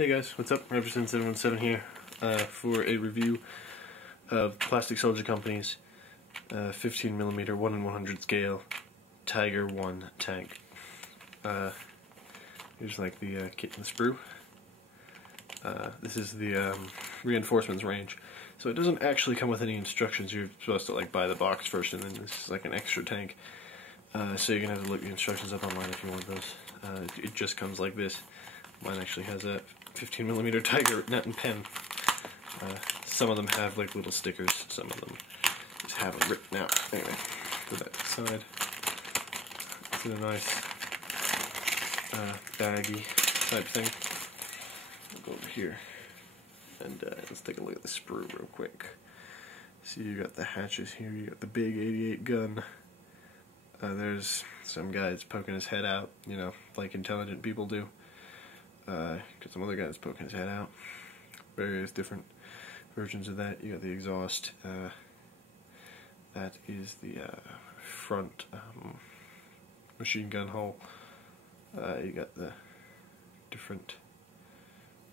Hey guys, what's up? Represent717 here for a review of Plastic Soldier Company's 15mm 1/100 scale Tiger 1 tank. Here's like the kit and the sprue. This is the reinforcements range. So it doesn't actually come with any instructions. You're supposed to like buy the box first, and then this is like an extra tank. So you're gonna have to look the instructions up online if you want those. It just comes like this. Mine actually has a 15mm Tiger nut and pen. Some of them have like little stickers, some of them just have them written out. Anyway, put that aside. It's in a nice baggy type thing. I'll go over here and let's take a look at the sprue real quick. See, you got the hatches here, you got the big 88 gun. There's some guy that's poking his head out, you know, like intelligent people do. Got some other guy that's poking his head out. Various different versions of that. You got the exhaust. That is the front machine gun hull. You got the different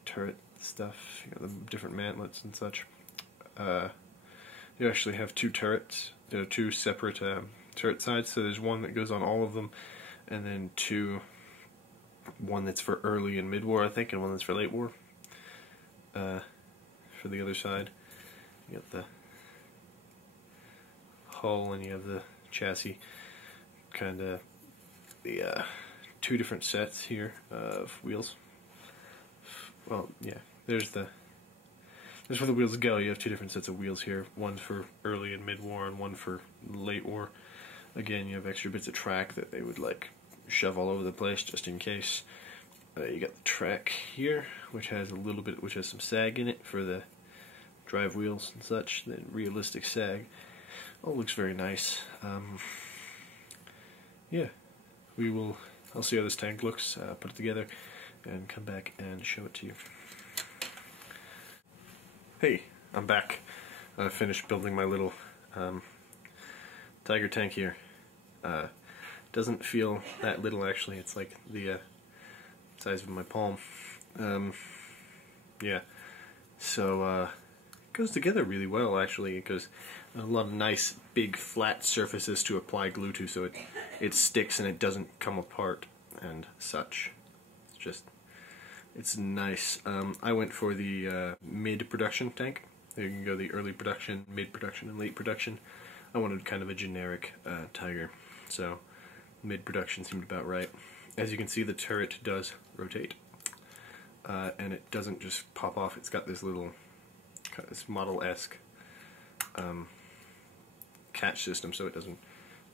turret stuff. You got the different mantlets and such. You actually have two turrets. There are two separate turret sides. So there's one that goes on all of them, and then one that's for early and mid-war, I think, and one that's for late war. For the other side, you got the hull and you have the chassis. Kind of the two different sets here of wheels. Well, yeah, there's where the wheels go. You have two different sets of wheels here. One for early and mid-war, and one for late war. Again, you have extra bits of track that they would like shove all over the place just in case. You got the track here, which has some sag in it for the drive wheels and such. Then realistic sag. All looks very nice. Yeah, I'll see how this tank looks. Put it together and come back and show it to you. Hey, I'm back. I finished building my little Tiger tank here. Doesn't feel that little actually. It's like the size of my palm. Yeah, so it goes together really well actually. It goes a lot of nice big flat surfaces to apply glue to, so it sticks and it doesn't come apart and such. It's nice. I went for the mid-production tank. You can go the early production, mid-production, and late production. I wanted kind of a generic Tiger, so mid-production seemed about right. As you can see, the turret does rotate, and it doesn't just pop off. It's got this little, this model-esque catch system, so it doesn't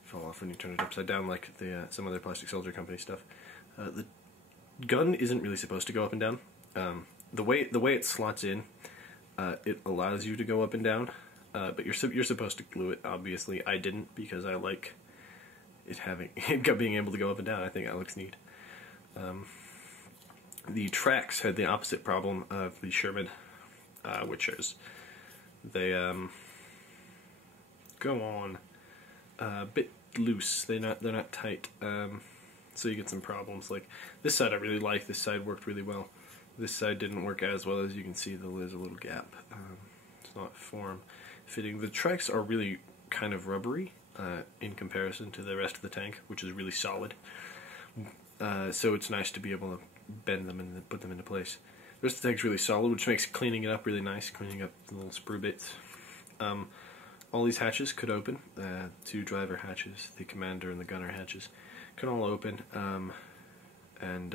fall off when you turn it upside down like some other Plastic Soldier Company stuff. The gun isn't really supposed to go up and down. The way it slots in, it allows you to go up and down. But you're supposed to glue it. Obviously, I didn't because I like it being able to go up and down. I think that looks neat. The tracks had the opposite problem of the Sherman, which is they go on a bit loose. They're not tight. So you get some problems. Like this side, I really like. This side worked really well. This side didn't work as well. As you can see, there's a little gap. It's not form-fitting. The tracks are really kind of rubbery in comparison to the rest of the tank, which is really solid. So it's nice to be able to bend them and put them into place. The rest of the tank's really solid, which makes cleaning it up really nice, cleaning up the little sprue bits. All these hatches could open. Two driver hatches, the commander and the gunner hatches, can all open. And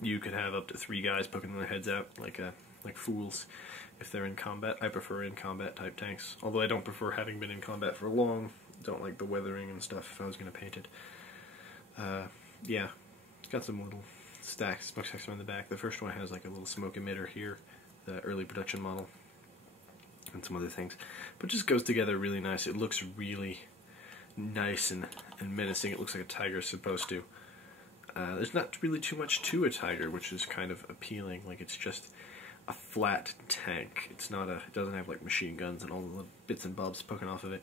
you could have up to 3 guys poking their heads out like fools if they're in combat. I prefer in combat type tanks, although I don't prefer having been in combat for long. Don't like the weathering and stuff if I was going to paint it. Yeah, it's got some little smoke stacks on the back. The first one has like a little smoke emitter here, the early production model, and some other things. But it just goes together really nice. It looks really nice and menacing. It looks like a Tiger's supposed to. There's not really too much to a Tiger, which is kind of appealing. Like it's just a flat tank. It doesn't have like machine guns and all the bits and bobs poking off of it.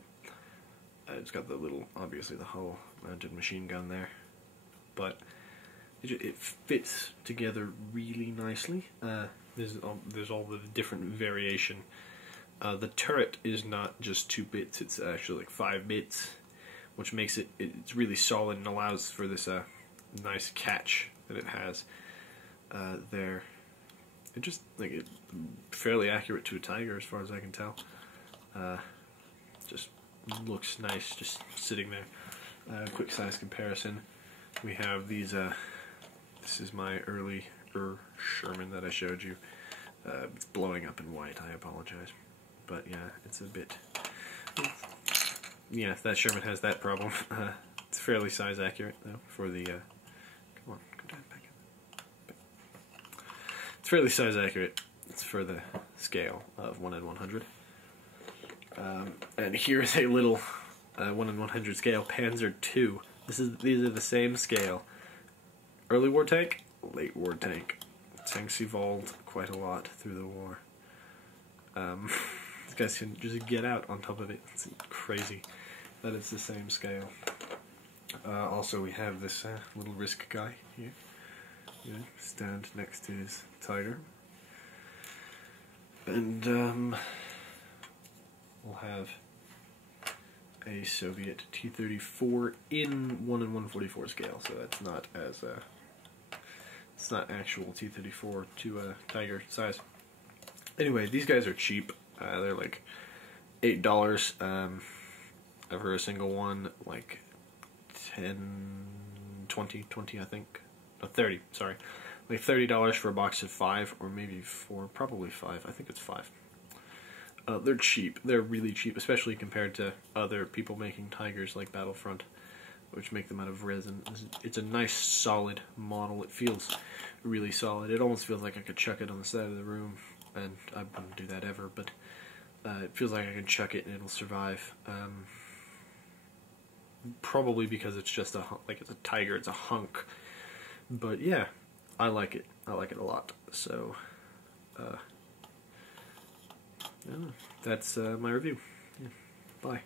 It's got the little, obviously the hull mounted machine gun there, but it fits together really nicely. there's all the different variation. The turret is not just 2 bits; it's actually like 5 bits, which makes it's really solid and allows for this nice catch that it has there. It just it's fairly accurate to a tiger as far as I can tell. Just looks nice just sitting there. Quick size comparison. We have these. This is my early Sherman that I showed you. It's blowing up in white. I apologize, but yeah, it's a bit. Yeah, that Sherman has that problem. It's fairly size accurate though for the. Come on, go down back. It's fairly size accurate. It's for the scale of 1 in 100. And here's a little 1 in 100 scale Panzer II. These are the same scale. Early war tank, late war tank. Tanks evolved quite a lot through the war. These guys can just get out on top of it. It's crazy that it's the same scale. Also, we have this little Risk guy here. Stand next to his Tiger. And we'll have a Soviet T-34 in 1 in 144 scale, so that's not as it's not actual T-34 to Tiger size. Anyway, these guys are cheap. They're like $8. I've heard a single one like 10, 20, I think. No, 30. Sorry, like $30 for a box of 5, or maybe 4. Probably 5. I think it's 5. They're cheap. They're really cheap, especially compared to other people making Tigers like Battlefront, which make them out of resin. It's a nice, solid model. It feels really solid. It almost feels like I could chuck it on the side of the room, and I wouldn't do that ever, but it feels like I can chuck it and it'll survive. Probably because it's just it's a Tiger. It's a hunk. But yeah, I like it. I like it a lot. So, yeah, that's my review. Yeah. Bye.